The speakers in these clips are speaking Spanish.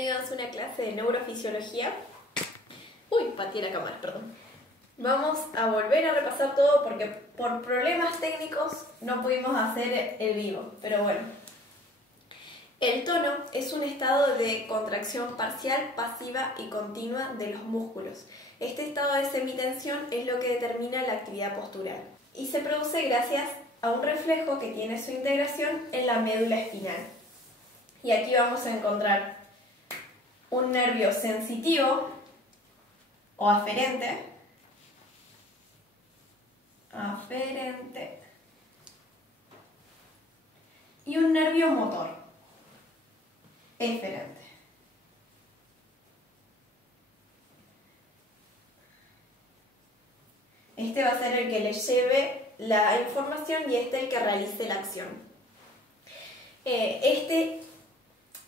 bienvenidos a una clase de neurofisiología. Uy, pateé la cámara, perdón. Vamos a volver a repasar todo porque por problemas técnicos no pudimos hacer el vivo, pero bueno. El tono es un estado de contracción parcial, pasiva y continua de los músculos. Este estado de semitensión es lo que determina la actividad postural y se produce gracias a un reflejo que tiene su integración en la médula espinal. Y aquí vamos a encontrar un nervio sensitivo o aferente, y un nervio motor, eferente. Este va a ser el que le lleve la información y este el que realice la acción.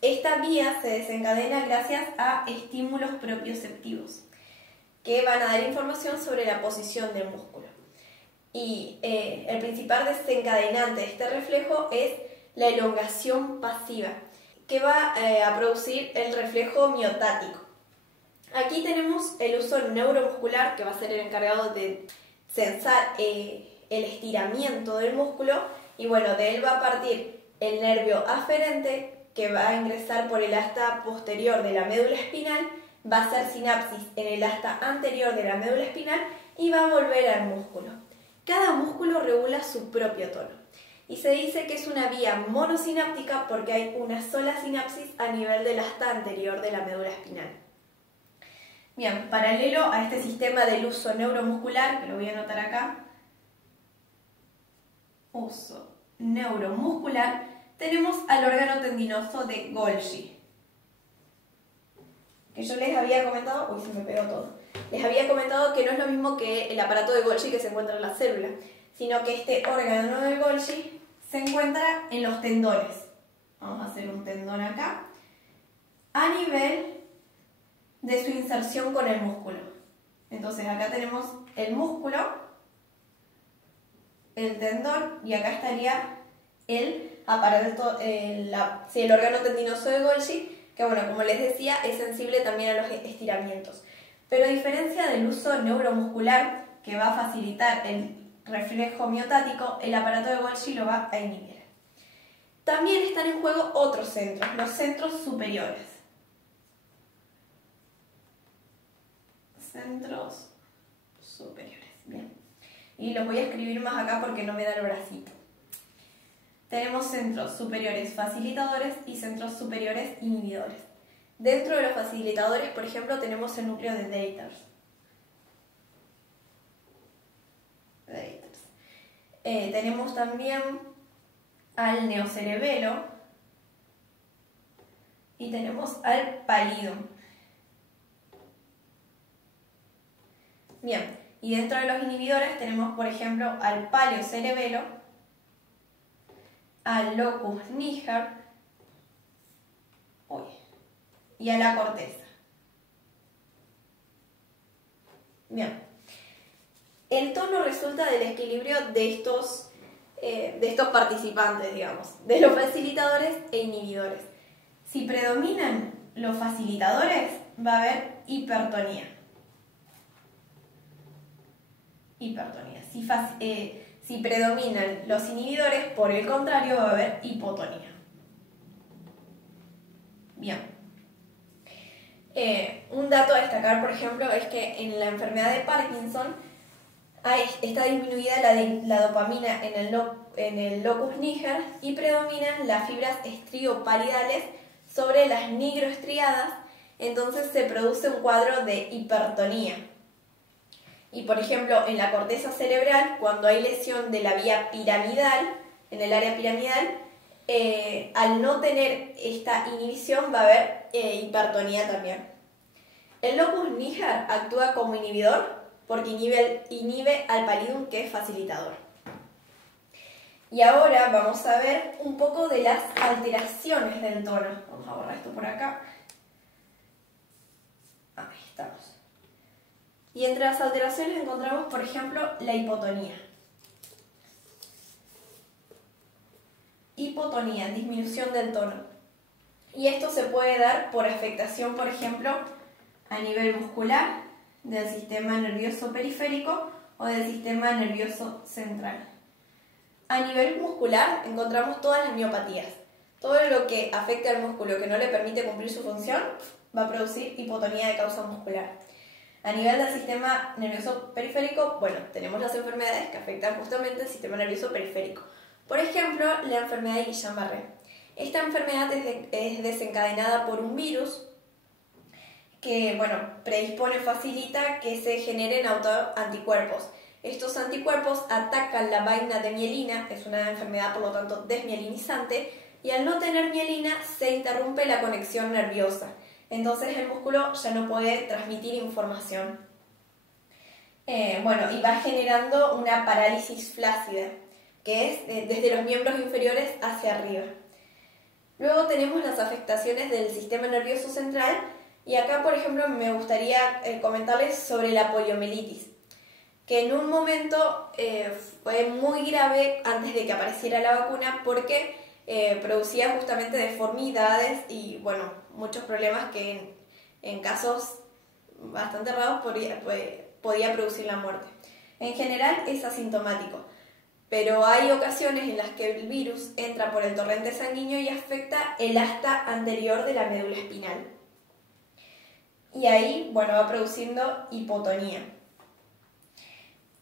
Esta vía se desencadena gracias a estímulos propioceptivos que van a dar información sobre la posición del músculo. Y el principal desencadenante de este reflejo es la elongación pasiva, que va a producir el reflejo miotático. Aquí tenemos el uso neuromuscular, que va a ser el encargado de censar el estiramiento del músculo, y bueno, de él va a partir el nervio aferente, que va a ingresar por el asta posterior de la médula espinal, va a hacer sinapsis en el asta anterior de la médula espinal y va a volver al músculo. Cada músculo regula su propio tono y se dice que es una vía monosináptica porque hay una sola sinapsis a nivel del asta anterior de la médula espinal. Bien, paralelo a este sistema del uso neuromuscular, que lo voy a anotar acá, uso neuromuscular, tenemos al órgano tendinoso de Golgi, que yo les había comentado, uy, se me pegó todo, les había comentado que no es lo mismo que el aparato de Golgi que se encuentra en la célula, sino que este órgano de Golgi se encuentra en los tendones. Vamos a hacer un tendón acá, a nivel de su inserción con el músculo. Entonces acá tenemos el músculo, el tendón, y acá estaría el aparato, el órgano tendinoso de Golgi, que bueno, como les decía, es sensible también a los estiramientos. Pero a diferencia del uso neuromuscular, que va a facilitar el reflejo miotático, el aparato de Golgi lo va a inhibir. También están en juego otros centros, los centros superiores. Centros superiores, bien. Y los voy a escribir más acá porque no me da el bracito. Tenemos centros superiores facilitadores y centros superiores inhibidores. Dentro de los facilitadores, por ejemplo, tenemos el núcleo de Deiters. Tenemos también al neocerebelo y tenemos al pallidum. Bien, y dentro de los inhibidores tenemos, por ejemplo, al paleocerebelo, al locus niger y a la corteza. Bien, el tono resulta del equilibrio de estos participantes, digamos, de los facilitadores e inhibidores. Si predominan los facilitadores, va a haber hipertonía. Si predominan los inhibidores, por el contrario, va a haber hipotonía. Bien. Un dato a destacar, por ejemplo, es que en la enfermedad de Parkinson está disminuida la dopamina en el locus niger y predominan las fibras estriopalidales sobre las nigroestriadas, entonces se produce un cuadro de hipertonía. Y por ejemplo, en la corteza cerebral, cuando hay lesión de la vía piramidal, en el área piramidal, al no tener esta inhibición va a haber hipertonía también. El locus niger actúa como inhibidor porque inhibe al pallidum, que es facilitador. Y ahora vamos a ver un poco de las alteraciones del tono. Vamos a borrar esto por acá. Ahí estamos. Y entre las alteraciones encontramos, por ejemplo, la hipotonía. Hipotonía, disminución del tono. Y esto se puede dar por afectación, por ejemplo, a nivel muscular, del sistema nervioso periférico o del sistema nervioso central. A nivel muscular encontramos todas las miopatías. Todo lo que afecta al músculo que no le permite cumplir su función va a producir hipotonía de causa muscular. A nivel del sistema nervioso periférico, bueno, tenemos las enfermedades que afectan justamente el sistema nervioso periférico. Por ejemplo, la enfermedad de Guillain-Barré. Esta enfermedad es desencadenada por un virus que, bueno, predispone, facilita que se generen autoanticuerpos. Estos anticuerpos atacan la vaina de mielina, es una enfermedad por lo tanto desmielinizante, y al no tener mielina se interrumpe la conexión nerviosa. Entonces el músculo ya no puede transmitir información. Y va generando una parálisis flácida, que es desde los miembros inferiores hacia arriba. Luego tenemos las afectaciones del sistema nervioso central, y acá, por ejemplo, me gustaría comentarles sobre la poliomielitis, que en un momento fue muy grave antes de que apareciera la vacuna porque producía justamente deformidades y, bueno, muchos problemas que en casos bastante raros podía producir la muerte. En general es asintomático, pero hay ocasiones en las que el virus entra por el torrente sanguíneo y afecta el asta anterior de la médula espinal. Y ahí, bueno, va produciendo hipotonía.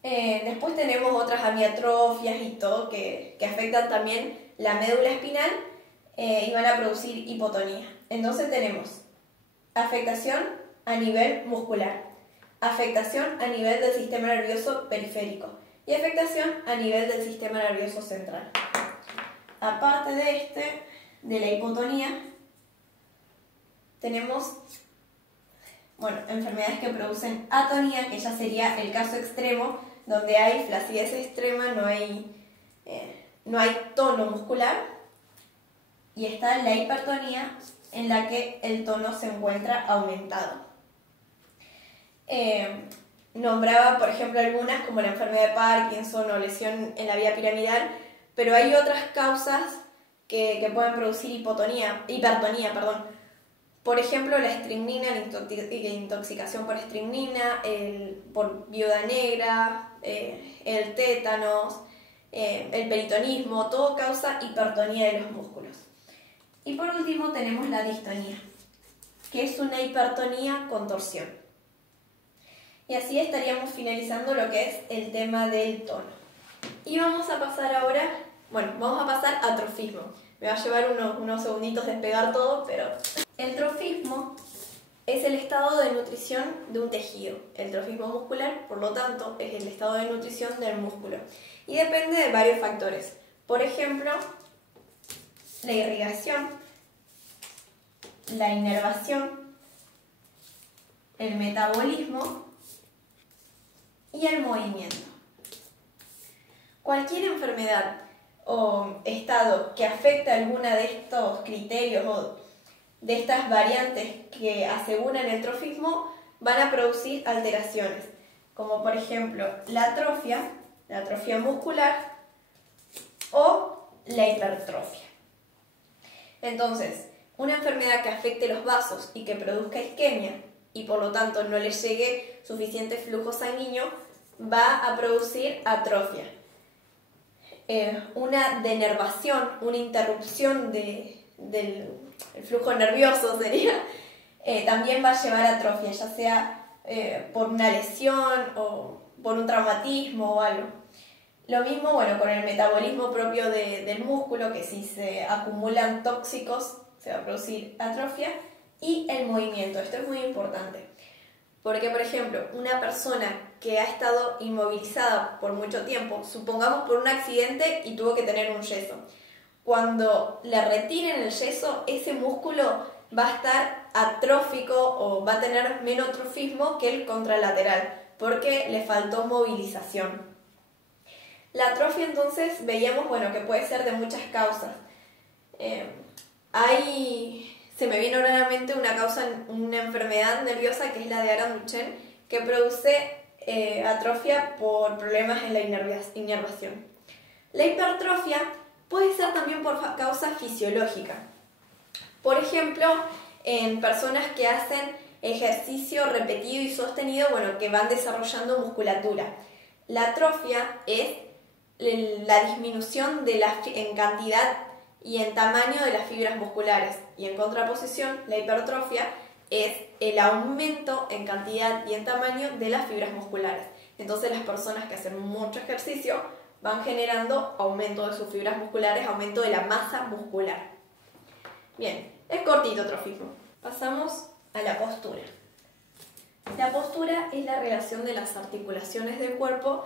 Después tenemos otras amiatrofias y todo que afectan también la médula espinal y van a producir hipotonía. Entonces tenemos afectación a nivel muscular, afectación a nivel del sistema nervioso periférico y afectación a nivel del sistema nervioso central. Aparte de la hipotonía, tenemos enfermedades que producen atonía, que ya sería el caso extremo, donde hay flacidez extrema, no hay tono muscular, y está la hipertonía, en la que el tono se encuentra aumentado. Nombraba, por ejemplo, algunas como la enfermedad de Parkinson o lesión en la vía piramidal, pero hay otras causas que pueden producir hipertonía. Por ejemplo, la estricnina, la intoxicación por estricnina, por viuda negra, el tétanos, el peritonismo, todo causa hipertonía de los músculos. Y por último tenemos la distonía, que es una hipertonía con torsión. Y así estaríamos finalizando lo que es el tema del tono. Y vamos a pasar ahora, a trofismo. Me va a llevar unos segunditos despegar todo, pero... El trofismo es el estado de nutrición de un tejido. El trofismo muscular, por lo tanto, es el estado de nutrición del músculo. Y depende de varios factores. Por ejemplo, la irrigación, la inervación, el metabolismo y el movimiento. Cualquier enfermedad o estado que afecte alguna de estos criterios o de estas variantes que aseguran el trofismo van a producir alteraciones, como por ejemplo la atrofia muscular o la hipertrofia. Entonces, una enfermedad que afecte los vasos y que produzca isquemia y por lo tanto no le llegue suficiente flujo sanguíneo va a producir atrofia. Una denervación, una interrupción del flujo nervioso también va a llevar a atrofia, ya sea por una lesión o por un traumatismo o algo. Lo mismo con el metabolismo propio del músculo, que si se acumulan tóxicos se va a producir atrofia, y el movimiento. Esto es muy importante, porque por ejemplo, una persona que ha estado inmovilizada por mucho tiempo, supongamos por un accidente y tuvo que tener un yeso, cuando le retiren el yeso, ese músculo va a estar atrófico o va a tener menos trofismo que el contralateral, porque le faltó movilización. La atrofia, entonces, veíamos que puede ser de muchas causas. Se me viene ahora a la mente una enfermedad nerviosa que es la de Aron-Duchenne, que produce atrofia por problemas en la inervación. La hipertrofia puede ser también por causa fisiológica. Por ejemplo, en personas que hacen ejercicio repetido y sostenido, bueno, que van desarrollando musculatura. La atrofia es la disminución en cantidad y en tamaño de las fibras musculares, y en contraposición, la hipertrofia es el aumento en cantidad y en tamaño de las fibras musculares. Entonces las personas que hacen mucho ejercicio van generando aumento de sus fibras musculares, aumento de la masa muscular. Bien, es cortito trofismo. Pasamos a la postura. La postura es la relación de las articulaciones del cuerpo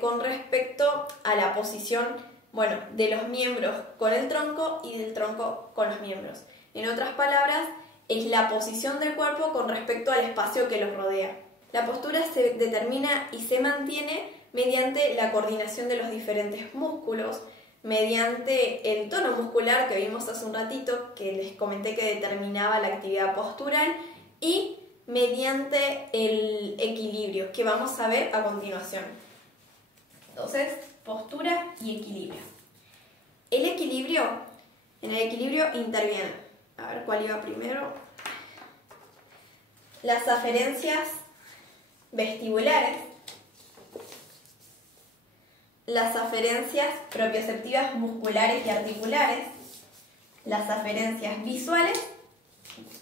con respecto a la posición, bueno, de los miembros con el tronco y del tronco con los miembros. En otras palabras, es la posición del cuerpo con respecto al espacio que los rodea. La postura se determina y se mantiene mediante la coordinación de los diferentes músculos, mediante el tono muscular que vimos hace un ratito, que les comenté que determinaba la actividad postural, y mediante el equilibrio, que vamos a ver a continuación. Entonces, postura y equilibrio. En el equilibrio intervienen, a ver cuál iba primero, las aferencias vestibulares, las aferencias propioceptivas musculares y articulares, las aferencias visuales,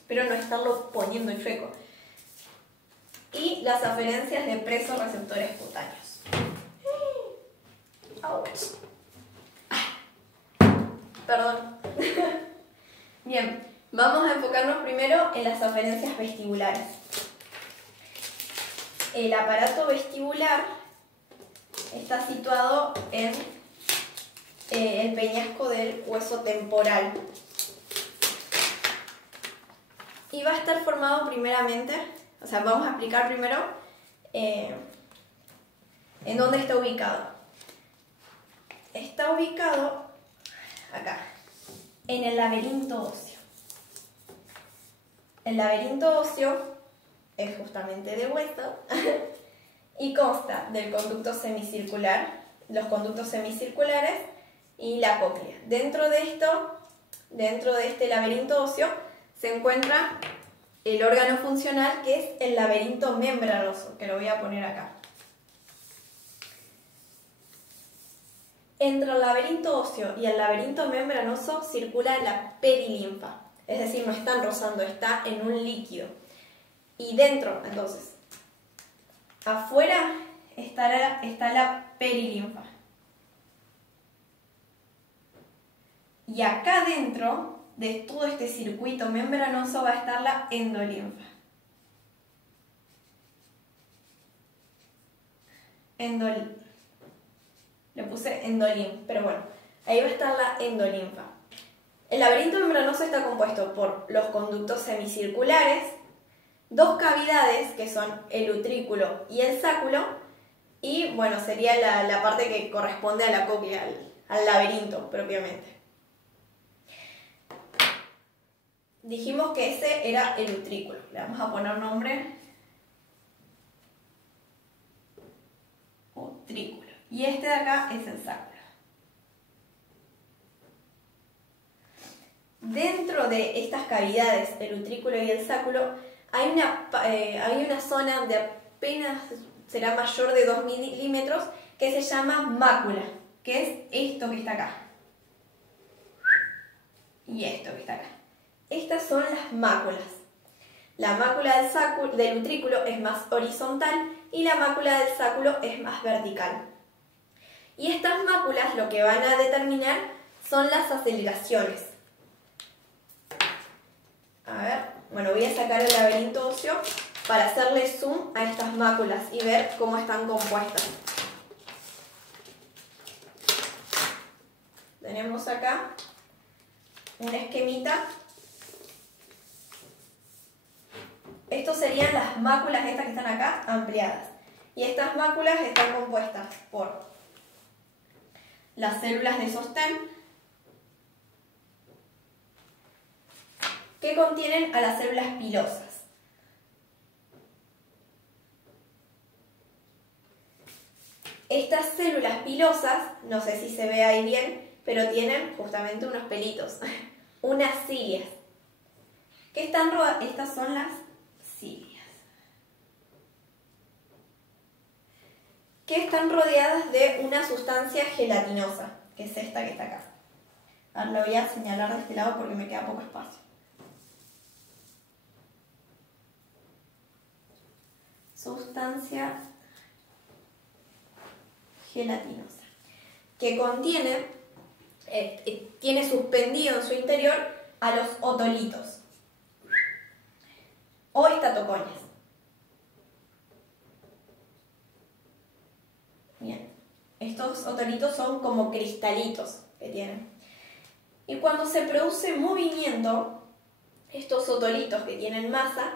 pero no estarlo poniendo en chueco, y las aferencias de presorreceptores cutáneos. Ouch. Perdón. Bien, vamos a enfocarnos primero en las aferencias vestibulares. El aparato vestibular está situado en el peñasco del hueso temporal y va a estar formado primeramente, o sea, vamos a explicar primero en dónde está ubicado. Está ubicado acá, en el laberinto óseo. El laberinto óseo es justamente de hueso y consta del conducto semicircular, los conductos semicirculares y la cóclea. Dentro de este laberinto óseo, se encuentra el órgano funcional, que es el laberinto membranoso, que lo voy a poner acá. Entre el laberinto óseo y el laberinto membranoso circula la perilinfa, es decir, no están rozando, está en un líquido. Y dentro, entonces, afuera está la perilinfa. Y acá dentro de todo este circuito membranoso va a estar la endolinfa. Le puse endolin, pero bueno, ahí va a estar la endolinfa. El laberinto membranoso está compuesto por los conductos semicirculares, dos cavidades que son el utrículo y el sáculo, y bueno, sería la parte que corresponde a la cóclea, al laberinto propiamente. Dijimos que ese era el utrículo, le vamos a poner nombre utrículo. Y este de acá es el sáculo. Dentro de estas cavidades, el utrículo y el sáculo, hay una zona de apenas será mayor de 2 milímetros que se llama mácula, que es esto que está acá. Y esto que está acá. Estas son las máculas. La mácula del utrículo es más horizontal y la mácula del sáculo es más vertical. Y estas máculas lo que van a determinar son las aceleraciones. A ver, bueno, voy a sacar el laberinto óseo para hacerle zoom a estas máculas y ver cómo están compuestas. Tenemos acá un esquemita. Estos serían las máculas estas que están acá, ampliadas. Y estas máculas están compuestas por las células de sostén, que contienen a las células pilosas. Estas células pilosas, no sé si se ve ahí bien, pero tienen justamente unos pelitos, unas cilias. Estas son las cilias, que están rodeadas de una sustancia gelatinosa, que es esta que está acá. Ahora la voy a señalar de este lado porque me queda poco espacio. Sustancia gelatinosa, que tiene suspendido en su interior a los otolitos o estatocoñas. Bien, estos otolitos son como cristalitos que tienen. Y cuando se produce movimiento, estos otolitos que tienen masa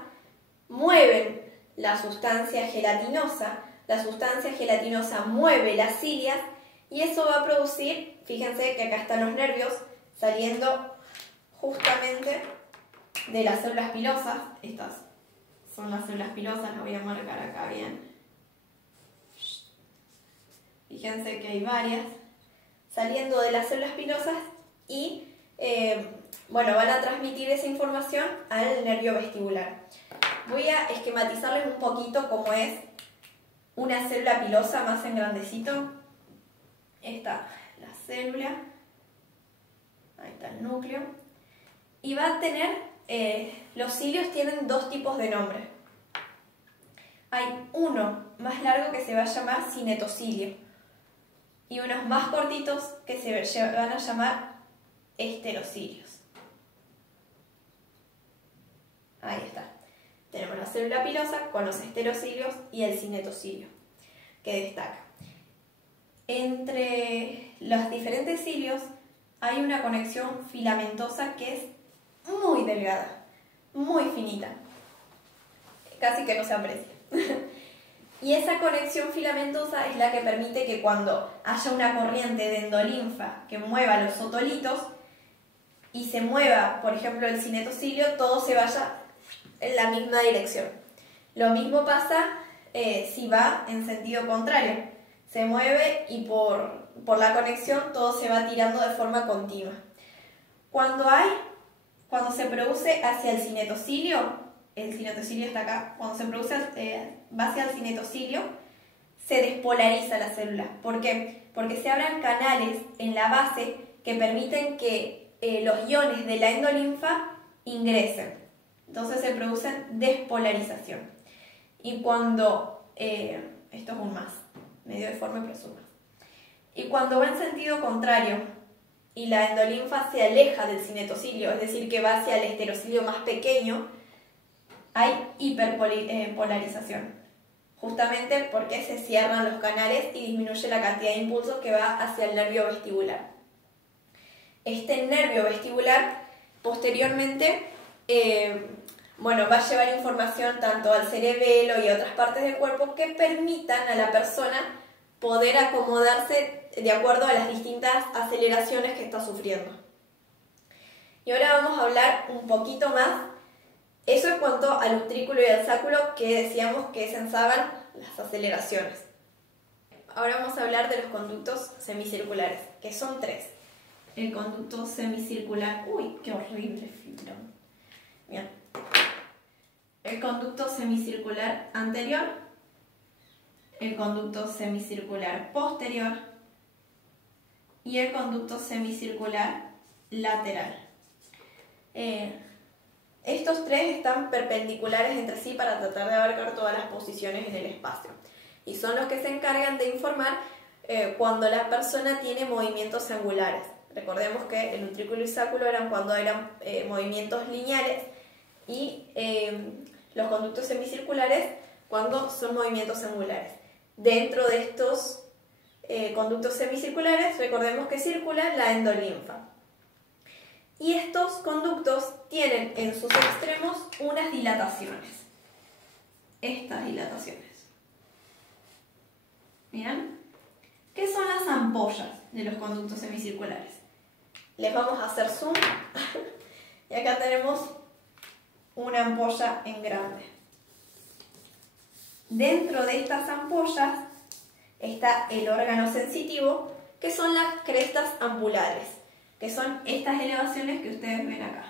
mueven la sustancia gelatinosa mueve las cilias y eso va a producir, fíjense que acá están los nervios saliendo justamente de las células pilosas. Estas son las células pilosas, las voy a marcar acá bien. Fíjense que hay varias saliendo de las células pilosas y van a transmitir esa información al nervio vestibular. Voy a esquematizarles un poquito cómo es una célula pilosa más en grandecito. Esta la célula, ahí está el núcleo, y va a tener, los cilios tienen dos tipos de nombre. Hay uno más largo que se va a llamar cinetocilio y unos más cortitos que se van a llamar esterocilios. Ahí está. Tenemos la célula pilosa con los esterocilios y el cinetocilio, que destaca. Entre los diferentes cilios hay una conexión filamentosa que es muy delgada, muy finita, casi que no se aprecia. Y esa conexión filamentosa es la que permite que cuando haya una corriente de endolinfa que mueva los otolitos y se mueva, por ejemplo, el cinetocilio, todo se vaya en la misma dirección. Lo mismo pasa si va en sentido contrario. Se mueve y por la conexión todo se va tirando de forma continua. Cuando se produce hacia el cinetocilio está acá, cuando se produce va hacia el cinetocilio, se despolariza la célula. ¿Por qué? Porque se abren canales en la base que permiten que los iones de la endolinfa ingresen. Entonces se produce despolarización. Y cuando, esto es un más, medio deforme pero es un más. Y cuando va en sentido contrario y la endolinfa se aleja del cinetocilio, es decir, que va hacia el esterocilio más pequeño, hay hiperpolarización. Justamente porque se cierran los canales y disminuye la cantidad de impulsos que va hacia el nervio vestibular. Este nervio vestibular posteriormente va a llevar información tanto al cerebelo y a otras partes del cuerpo que permitan a la persona poder acomodarse de acuerdo a las distintas aceleraciones que está sufriendo. Y ahora vamos a hablar un poquito más. Eso en cuanto al utrículo y al sáculo, que decíamos que sensaban las aceleraciones. Ahora vamos a hablar de los conductos semicirculares, que son tres. El conducto semicircular... ¡Uy, qué horrible fibrón! Bien. El conducto semicircular anterior, el conducto semicircular posterior y el conducto semicircular lateral. Estos tres están perpendiculares entre sí para tratar de abarcar todas las posiciones en el espacio y son los que se encargan de informar cuando la persona tiene movimientos angulares. Recordemos que el utrículo y sáculo eran cuando eran movimientos lineales y los conductos semicirculares cuando son movimientos angulares. Dentro de estos conductos semicirculares, recordemos que circula la endolinfa. Y estos conductos tienen en sus extremos unas dilataciones. Estas dilataciones. ¿Bien? ¿Qué son las ampollas de los conductos semicirculares? Les vamos a hacer zoom. Y acá tenemos una ampolla en grande. Dentro de estas ampollas está el órgano sensitivo, que son las crestas ampulares, que son estas elevaciones que ustedes ven acá.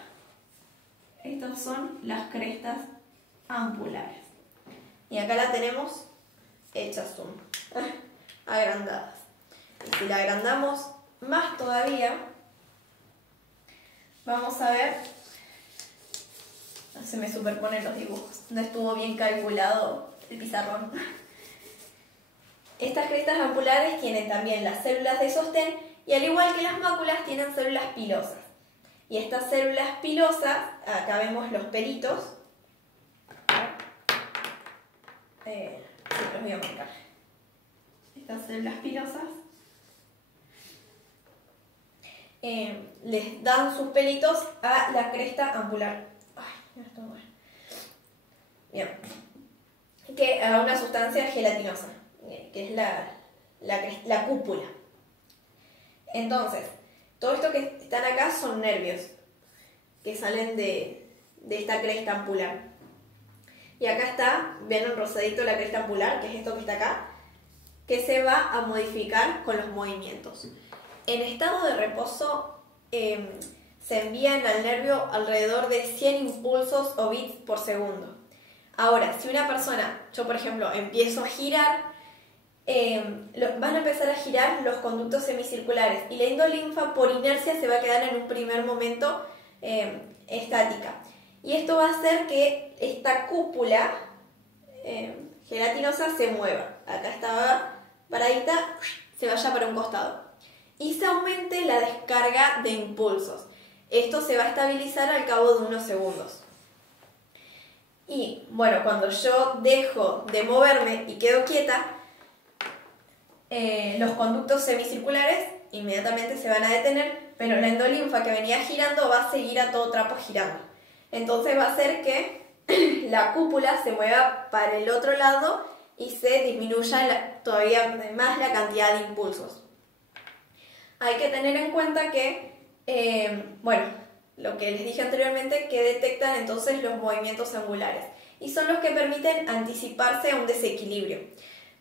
Estas son las crestas ampulares. Y acá la tenemos hecha zoom, agrandadas. Y si la agrandamos más todavía, vamos a ver, se me superponen los dibujos, no estuvo bien calculado el pizarrón. Estas crestas ampulares tienen también las células de sostén y al igual que las máculas tienen células pilosas. Y estas células pilosas, acá vemos los pelitos, los voy a marcar. Estas células pilosas les dan sus pelitos a la cresta ampular. Ay, no está mal. Bien. Que a una sustancia gelatinosa, que es la cúpula. Entonces, todo esto que están acá son nervios que salen de esta cresta ampular. Y acá está, ven en rosadito la cresta ampular, que es esto que está acá, que se va a modificar con los movimientos. En estado de reposo se envían al nervio alrededor de 100 impulsos o bits por segundo. Ahora, si una persona, yo por ejemplo, empiezo a girar, van a empezar a girar los conductos semicirculares y la endolinfa por inercia se va a quedar en un primer momento estática. Y esto va a hacer que esta cúpula gelatinosa se mueva. Acá estaba paradita, se vaya para un costado. Y se aumente la descarga de impulsos. Esto se va a estabilizar al cabo de unos segundos. Y bueno, cuando yo dejo de moverme y quedo quieta, los conductos semicirculares inmediatamente se van a detener, pero la endolinfa que venía girando va a seguir a todo trapo girando. Entonces va a hacer que la cúpula se mueva para el otro lado y se disminuya todavía más la cantidad de impulsos. Hay que tener en cuenta que, bueno, lo que les dije anteriormente, que detectan entonces los movimientos angulares y son los que permiten anticiparse a un desequilibrio.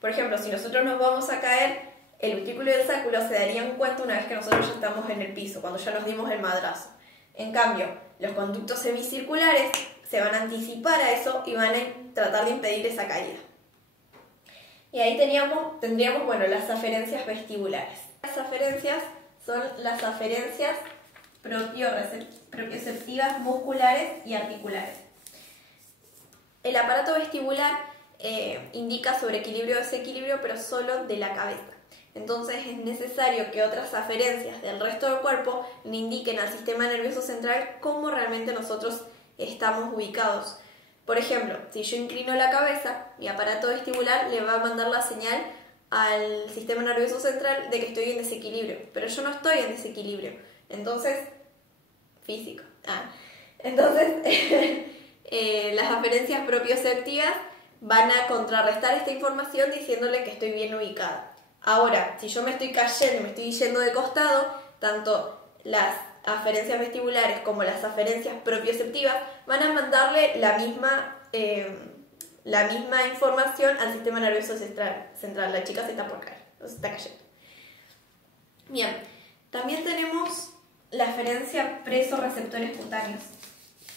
Por ejemplo, si nosotros nos vamos a caer, el ventrículo y el sacro se darían cuenta una vez que nosotros ya estamos en el piso, cuando ya nos dimos el madrazo. En cambio, los conductos semicirculares se van a anticipar a eso y van a tratar de impedir esa caída. Y ahí tendríamos bueno, las aferencias vestibulares. Las aferencias son las aferencias propioceptivas musculares y articulares. El aparato vestibular indica sobre equilibrio o desequilibrio, pero solo de la cabeza. Entonces es necesario que otras aferencias del resto del cuerpo le indiquen al sistema nervioso central cómo realmente nosotros estamos ubicados. Por ejemplo, si yo inclino la cabeza, mi aparato vestibular le va a mandar la señal al sistema nervioso central de que estoy en desequilibrio, pero yo no estoy en desequilibrio. Entonces, físico. Entonces, las aferencias propioceptivas van a contrarrestar esta información diciéndole que estoy bien ubicada. Ahora, si yo me estoy cayendo, me estoy yendo de costado, tanto las aferencias vestibulares como las aferencias propioceptivas van a mandarle la misma información al sistema nervioso central. La chica se está por caer, se está cayendo. Bien, también tenemos la aferencia presorreceptores cutáneos,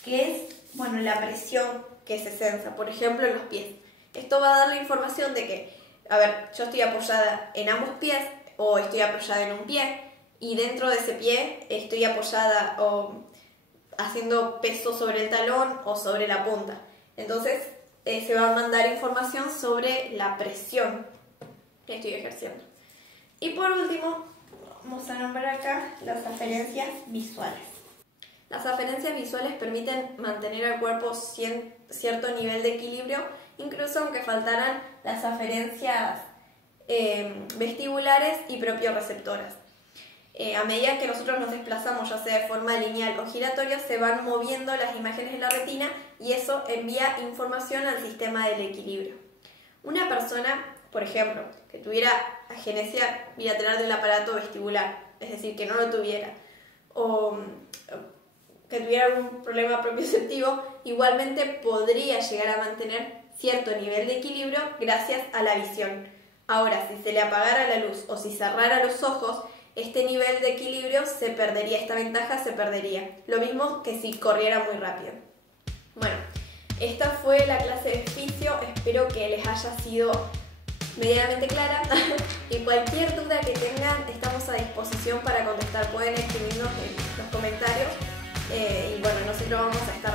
que es bueno, la presión que se sensa, por ejemplo, en los pies. Esto va a dar la información de que, a ver, yo estoy apoyada en ambos pies o estoy apoyada en un pie y dentro de ese pie estoy apoyada o haciendo peso sobre el talón o sobre la punta. Entonces se va a mandar información sobre la presión que estoy ejerciendo. Y por último, vamos a nombrar acá las aferencias visuales. Las aferencias visuales permiten mantener al cuerpo cierto nivel de equilibrio, incluso aunque faltaran las aferencias vestibulares y propioreceptoras. A medida que nosotros nos desplazamos, ya sea de forma lineal o giratoria, se van moviendo las imágenes de la retina y eso envía información al sistema del equilibrio. Una persona, por ejemplo, que tuviera agenesia bilateral del aparato vestibular, es decir, que no lo tuviera, o que tuviera algún problema propioceptivo, igualmente podría llegar a mantener cierto nivel de equilibrio gracias a la visión. Ahora, si se le apagara la luz o si cerrara los ojos, este nivel de equilibrio se perdería, esta ventaja se perdería. Lo mismo que si corriera muy rápido. esta fue la clase de fisio, espero que les haya sido medianamente clara y cualquier duda que tengan estamos a disposición para contestar, pueden escribirnos en los comentarios y bueno, nosotros vamos a estar